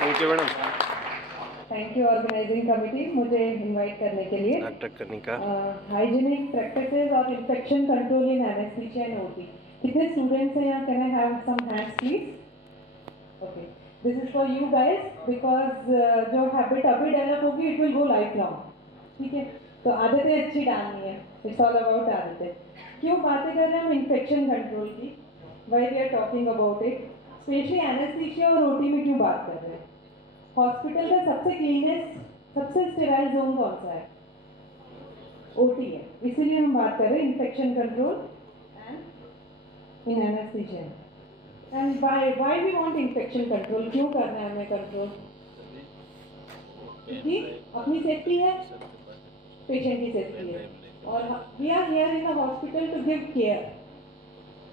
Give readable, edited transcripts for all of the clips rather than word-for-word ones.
Thank you madam. Thank you organising committee मुझे invite करने के लिए। डॉक्टर कनिका। हाइजीनिक प्रैक्टिसेस और infection control in anaesthesia and OT. कितने स्टूडेंट्स हैं यहाँ? Can I have some hands please? Okay, this is for you guys because जो habit अभी डेवलप होगी it will go life long, ठीक है? तो आदतें अच्छी डालनी है, इट्स ऑल अबाउट आदतें। क्यों बातें कर रहे हैं हम इन्फेक्शन कंट्रोल की? Why we are talking about it? Specially anaesthesia और ओटी में क्यों बात कर रहे हैं? हॉस्पिटल का सबसे क्लीनेस्ट, सबसे स्टेराइल जोन कौन सा है? ओटी है। इसीलिए हम बात कर रहे हैं infection control and in anaesthesia. And why we want infection control? क्यों करना है हमें कंट्रोल? क्योंकि अपनी सेफ्टी है, पेशेंट की सेफ्टी है, और we are here in the hospital to give care.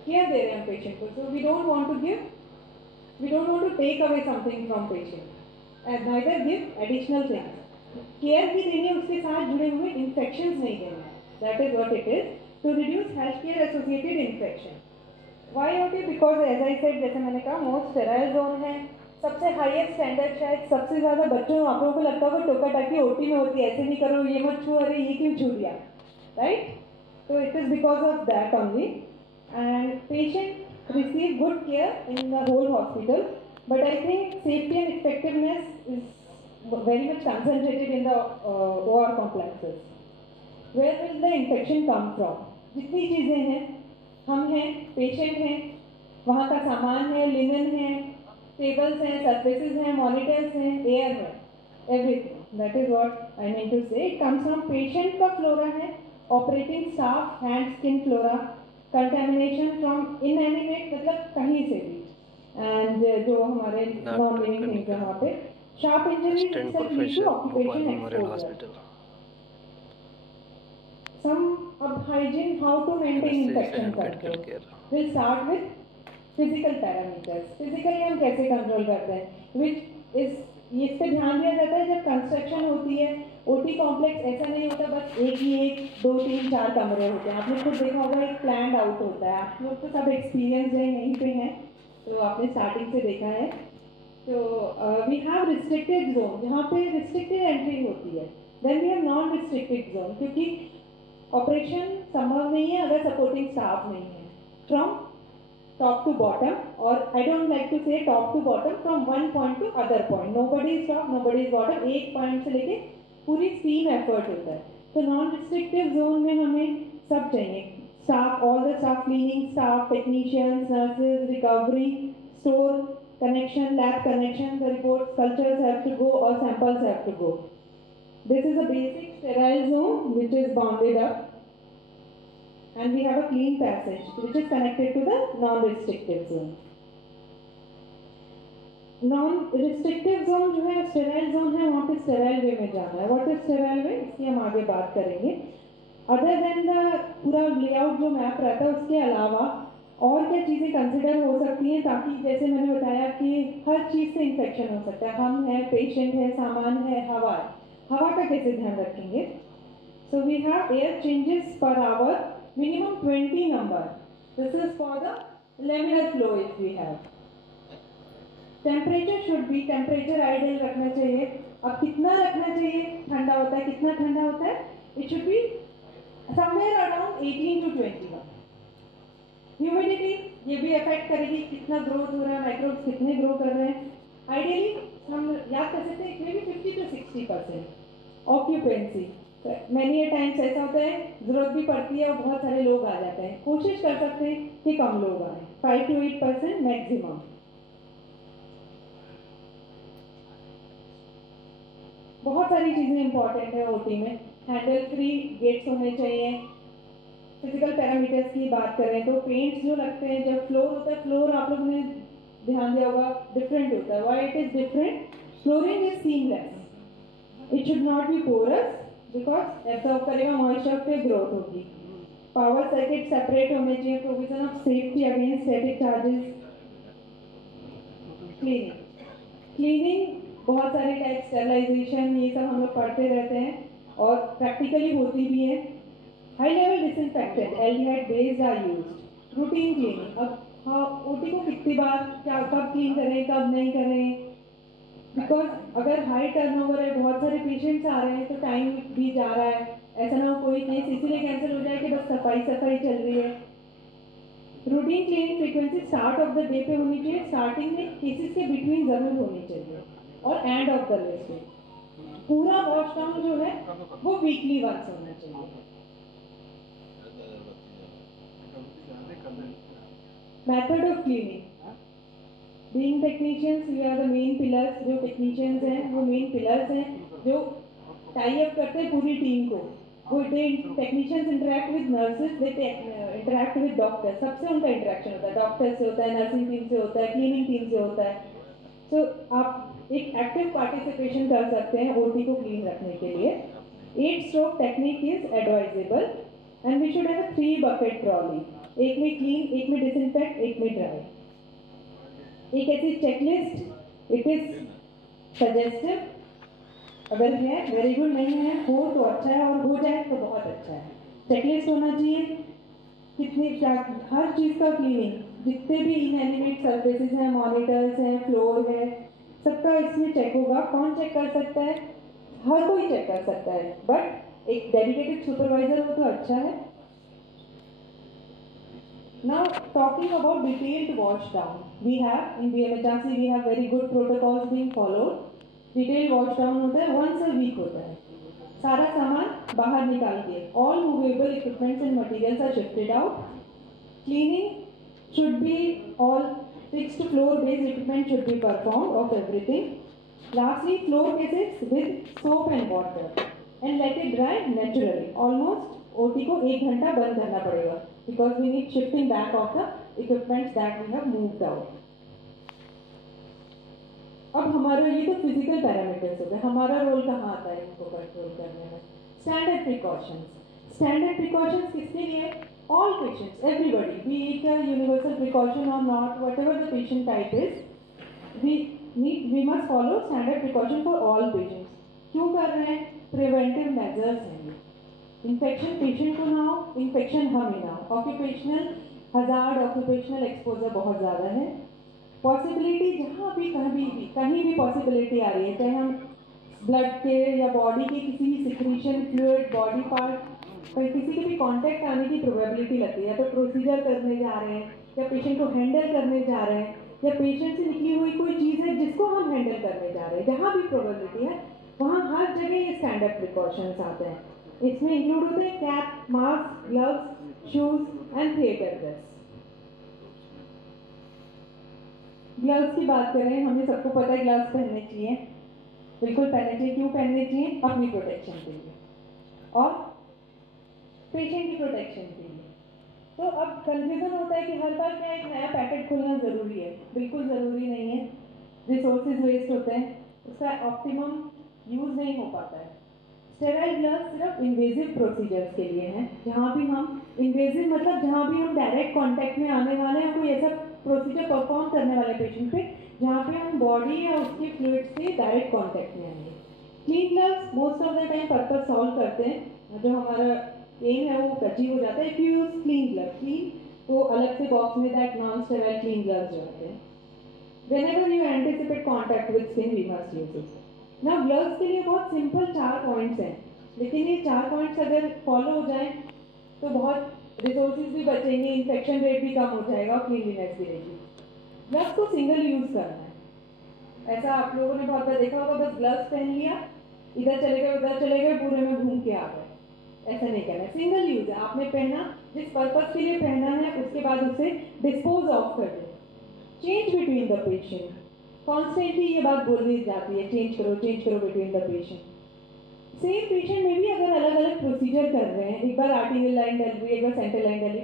Care दे रहे हैं हम पेशेंट को, so we don't want to take away something from patient and neither give additional things. Care ही देनी है, उसके साथ जुड़े हुए इन्फेक्शंस नहीं देना है. That is what it is, to reduce healthcare associated infection. Why OT? Because as I said, जैसे मैंने कहा, मोस्ट स्टेराइल जोन है, सबसे हाईएस्ट स्टैंडर्ड, शायद सबसे ज़्यादा बच्चों आप लोगों को लगता होगा टोका टाकी ओटी में होती है, ऐसे नहीं करो, ये मत छू, अरे ये क्यों छू दिया, राइट? तो it is because of that only, and patient receive good care in the whole hospital. But I think safety and effectiveness is very much concentrated in the OR complexes. Where will the infection come from? जितनी चीज़ें हैं, हम हैं, patient हैं, वहाँ का सामान है, लिनन है, टेबल्स हैं, सर्फेसेस हैं, मॉनिटर्स हैं, एयर है, everything. That is what I mean to say. It comes from patient का फ्लोरा है, operating staff, hand, skin flora, contamination from inanimate मतलब कहीं से भी, एंड जो हमारे नॉन लिविंग थिंग्स हैं वहाँ पे, sharp injuries, occupation exposure, some अब hygiene, how to maintain infection control. Will start with physical parameters. Physically हम कैसे कंट्रोल करते हैं, विच इज इस पे ध्यान दिया जाता है जब कंस्ट्रक्शन होती है. ओटी कॉम्प्लेक्स ऐसा नहीं होता बस एक ही एक 2 3 4 कमरे होते हैं. आपने खुद देखा होगा एक प्लान आउट होता है. आप लोग तो सब एक्सपीरियंस है, यहीं पे हैं, तो आपने स्टार्टिंग से देखा है. तो वी हैव रिस्ट्रिक्टेड जोन, जहाँ पे रिस्ट्रिक्टेड एंट्री होती है. Then we have non restricted zone, क्योंकि ऑपरेशन संभव नहीं है अगर सपोर्टिंग स्टाफ नहीं है. फ्रॉम टॉप टू बॉटम, और I don't like to say top to bottom, from one point to other point. Nobody is top, nobody is bottom. एक point से लेके पूरी टीम एफर्ट होता है. तो नॉन रिस्ट्रिक्टिव जोन में हमें सब चाहिए. Staff, all the staff, cleaning staff, technicians, nurses, recovery, store connection, lab connection, the reports, cultures have to go or samples have to go. This is a basic sterile zone which is bounded up, and we have a clean passage which is connected to the non-restrictive zone. Non-restrictive zone जो है sterile zone है, वहाँ पे sterile way में जाना है. What is sterile way? इसकी हम आगे बात करेंगे. अदर देन द पूरा लेआउट जो मैप रहता है, उसके अलावा और क्या चीज़ें कंसिडर हो सकती हैं, ताकि जैसे मैंने बताया कि हर चीज़ से इन्फेक्शन हो सकता है. हम है, पेशेंट है, सामान है, हवा है. हवा का कैसे ध्यान रखेंगे? So we have air changes per hour minimum 20 नंबर. This is for the laminar flow. If we have temperature should be, temperature ideal रखना चाहिए. अब कितना रखना चाहिए? ठंडा होता है, कितना ठंडा होता है? It should be somewhere around 18 to 21. Humidity ये भी अफेक्ट करेगी, कितना ग्रोथ हो रहा है, माइक्रोब्स कितने ग्रो कर रहे हैं. आइडियली हम याद कर सकते हैं may be 50 to 60%. Occupancy, many a times ऐसा होता है जरूरत भी पड़ती है और बहुत सारे लोग आ जाते हैं. कोशिश कर सकते हैं कि कम लोग आए, 5 to 8% मैक्सिमम. बहुत सारी चीज़ें इंपॉर्टेंट है ओटी में. हैंडल फ्री गेट्स होने चाहिए. फिजिकल पैरामीटर्स की बात करें तो पेंट्स जो लगते हैं, जब फ्लोर होता है, फ्लोर आप लोगों ने ध्यान दिया होगा डिफरेंट होता है. Why it is different? Flooring is seamless, it should not be porous because absorb करेगा मॉइस्चर पे ग्रोथ होगी. पावर सर्किट सेपरेट होने चाहिए. Provision of safety against static charges. Cleaning बहुत सारे टाइप, स्टेरिलाइजेशन, ये सब हम लोग पढ़ते रहते हैं और प्रैक्टिकली होती भी है. High level disinfectant, aldehyde based are used. Routine cleaning, अब हाँ ओटी को कितनी बार, क्या, कब क्लीन करें, कब नहीं करें, बिकॉज अगर हाई टर्नओवर है, बहुत सारे पेशेंट्स आ रहे हैं तो टाइम भी जा रहा है, ऐसा ना हो कोई केस इसीलिए कैंसिल हो जाए कि बस सफाई सफाई चल रही है। Routine cleaning frequency start of the day पे होनी चाहिए, स्टार्टिंग में केसेस के बिटवीन जरूर होनी चाहिए, और एंड ऑफ द लिस्ट पे पूरा वॉश डाउन जो है वो वीकली वंस होना चाहिए। Method of cleaning, being technicians we are the main pillars. जो टेक्नीशियंस हैं वो मेन पिलर्स हैं जो टाई अप करते हैं पूरी टीम को। वो technicians interact with nurses, they interact with doctor, सबसे उनका इंटरेक्शन होता है, डॉक्टर से होता है, नर्सिंग टीम से होता है, क्लीनिंग टीम से होता है। सो आप एक एक्टिव पार्टिसिपेशन कर सकते हैं ओटी को क्लीन रखने के लिए। 8 stroke technique is advisable and we should have a 3 bucket trolley, एक में क्लीन, एक में डिसइंफेक्ट, एक में ड्राई। एक ऐसी चेकलिस्ट, इट इज सजेस्टिव, अगर है वेरी गुड, नहीं है हो तो अच्छा है, और हो जाए तो बहुत अच्छा है। चेकलिस्ट होना चाहिए, कितनी क्या हर चीज़ का क्लीनिंग, जितने भी इनएनिमेट सर्फेसेस हैं, मॉनिटर्स हैं, फ्लोर है, सबका इसमें चेक होगा। कौन चेक कर सकता है? हर कोई चेक कर सकता है, बट एक डेडिकेटेड सुपरवाइजर हो तो अच्छा है। Now talking about detailed wash down, we have in BMHRC we have very good protocols being followed. Detailed wash down होता है once a week होता है, सारा सामान बाहर निकाल के all movable equipments and materials are shifted out. Cleaning should be all fixed floor based equipment should be performed of everything. Lastly, floor cases with soap and water and let it dry naturally. Almost OT को 1 घंटा बंद करना पड़ेगा because we need shifting back of the equipments that we have moved out. अब हमारा ये तो physical parameters हो गए, हमारा रोल कहाँ आता है इनको कंट्रोल करने में? Standard precautions. स्टैंडर्ड प्रिकॉशंस किसके लिए? All patients, everybody, be it a universal precaution और not, whatever the patient type is, we must follow standard precaution for all patients. क्यों कर रहे हैं? प्रिवेंटिव मेजर्स हैं ये। इन्फेक्शन पेशेंट को ना हो, इन्फेक्शन हमें ना हो। ऑक्यूपेशनल हजार्ड, ऑक्यूपेशनल एक्सपोजर बहुत ज़्यादा है। पॉसिबिलिटी जहाँ भी कहीं भी पॉसिबिलिटी आ रही है, चाहे हम ब्लड के या बॉडी के किसी भी सिक्रीशन फ्लूइड बॉडी पार्ट पर किसी के भी कांटेक्ट आने की प्रोबेबिलिटी लगती है, या तो प्रोसीजर करने जा रहे हैं, या पेशेंट को हैंडल करने जा रहे हैं, या पेशेंट से निकली हुई कोई चीज़ है जिसको हम हैंडल करने जा रहे हैं, जहाँ भी प्रोबेबिलिटी है वहाँ हर जगह ये स्टैंडर्ड प्रिकॉशंस आते हैं। इसमें इंक्लूड होते हैं cap, mask, gloves, shoes and theatre dress. Gloves की बात करें, हमें सबको पता है ग्लव्स पहनने चाहिए, बिल्कुल पहनने चाहिए। क्यों पहनने चाहिए? अपनी प्रोटेक्शन के लिए और पेशेंट की प्रोटेक्शन के लिए। तो अब कंफ्यूजन होता है कि हर बार क्या एक नया पैकेट खोलना ज़रूरी है? बिल्कुल ज़रूरी नहीं है। रिसोर्सेज वेस्ट होते हैं, उसका ऑप्टिमम यूज़ नहीं हो पाता है। स्टेराइल ग्लव्स सिर्फ इन्वेजिव प्रोसीजर्स के लिए हैं, जहाँ भी हम इन्वेजिव मतलब जहाँ भी हम डायरेक्ट कांटेक्ट में आने वाले हैं, कोई ऐसा प्रोसीजर परफॉर्म करने वाले पेशेंट पे जहाँ पे हम बॉडी या उसके फ्लूइड से डायरेक्ट कांटेक्ट में आएंगे। Clean gloves most of the time purpose solve करते हैं, जो हमारा एम है वो अचीव हो जाता है। If you use clean glove, clean तो अलग से बॉक्स में that non sterile clean gloves जो होते हैं। Whenever you anticipate contact with skin, we must use it. Now gloves के लिए बहुत सिंपल 4 पॉइंट्स हैं, लेकिन ये 4 पॉइंट्स अगर फॉलो हो जाए तो बहुत रिसोर्सेज भी बचेंगे, इन्फेक्शन रेट भी कम हो जाएगा और क्लीनलीनेस भी रहेगी। ग्लव्स को सिंगल यूज करना है। ऐसा आप लोगों ने बहुत बार देखा होगा, बस ग्लव्स पहन लिया, इधर चले गए उधर चले गए, पूरे में घूम के आ गए। ऐसा नहीं करना है, सिंगल यूज है। आपने पहना, जिस पर्पज के लिए पहना है, उसके बाद उसे डिस्पोज ऑफ कर दो। Change between the patient, constantly ये बात बोली जाती है, चेंज करो between the patient. Same patient में भी अगर अलग अलग प्रोसीजर कर रहे हैं, एक बार आर्टिरियल लाइन डल रही है, एक बार सेंट्रल लाइन डली,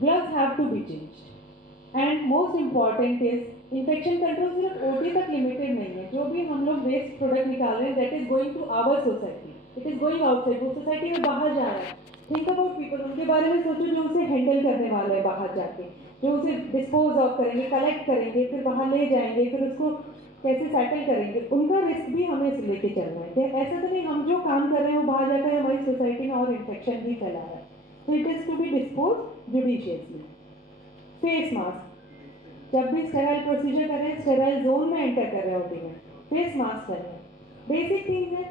gloves have to be changed. And most important is infection control सिर्फ ओटी तक लिमिटेड नहीं है। जो भी हम लोग वेस्ट प्रोडक्ट निकाल रहे हैं, that is going to our society, it is going outside, वो सोसाइटी में बाहर जा रहा है। थिंक अबाउट पीपल, उनके बारे में सोचो जो उसे हैंडल करने वाले हैं बाहर जाके, जो उसे डिस्पोज ऑफ करेंगे, कलेक्ट करेंगे, फिर बाहर ले जाएंगे, फिर उसको कैसे सेटल करेंगे, उनका रिस्क भी हमें लेके चलना है। ऐसा तो नहीं हम जो काम कर रहे हैं वो बाहर जाकर हमारी सोसाइटी में और इन्फेक्शन भी फैला रहा है। तो it is to be dispose judiciously. Face mask, जब भी स्टेराइल प्रोसीजर कर रहे हैं, स्टेराइल जोन में एंटर कर रहे हैं ओटी में, फेस मास्क पहने, बेसिक थिंग्स है,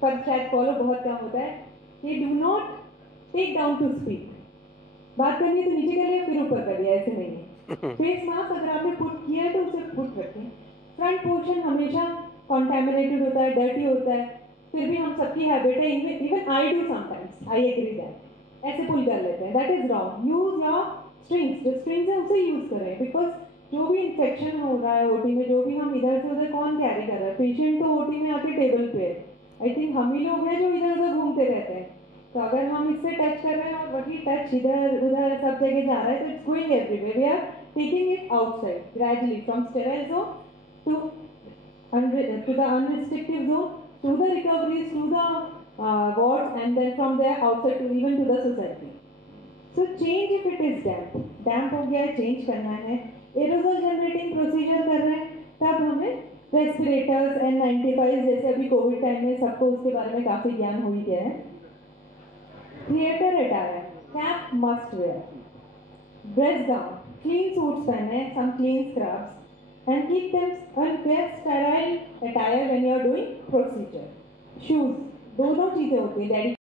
पर शायद फॉलो बहुत कम होता है कि do not take down to speak. बात करनी तो नीचे कर लिया फिर ऊपर कर लिया, ऐसे नहीं है। फेस मास्क अगर आपने पुट किया है तो उसे पुट रखें। फ्रंट पोर्शन हमेशा कॉन्टेमिनेटेड होता है, डर्टी होता है, फिर भी हम सबकी हैबिट है, even I do sometimes, I agree that, ऐसे पुल कर लेते हैं, that is wrong. Use your strings, जो स्ट्रिंग्स है उसे यूज करें, बिकॉज जो भी इन्फेक्शन हो रहा है ओटी में, जो भी हम इधर से उधर कौन कैरी कर रहा है, पेशेंट तो ओटी में आके टेबल पे है, आई थिंक हम ही लोग हैं जो इधर उधर घूमते रहते हैं। तो अगर हम इससे टच कर रहे हैं और वही टच इधर उधर सब जगह जा रहा है, तो it's going everywhere. We are taking it outside gradually from sterile zone to the unrestricted zone, to the recoveries, to the wards, and then from there outside to even to the society. So change if it is damp हो गया है, change करना है, aerosol generating procedure कर रहे हैं, तब हमें respirators N95 जैसे अभी कोविड टाइम में सबको उसके बारे में काफी ज्ञान हो ही गया है। Theatre attire, cap must wear, dress down, clean suits पहने, some clean scrubs, and keep them wear sterile attire when you are doing procedure. Shoes, दोनों चीजें होती है,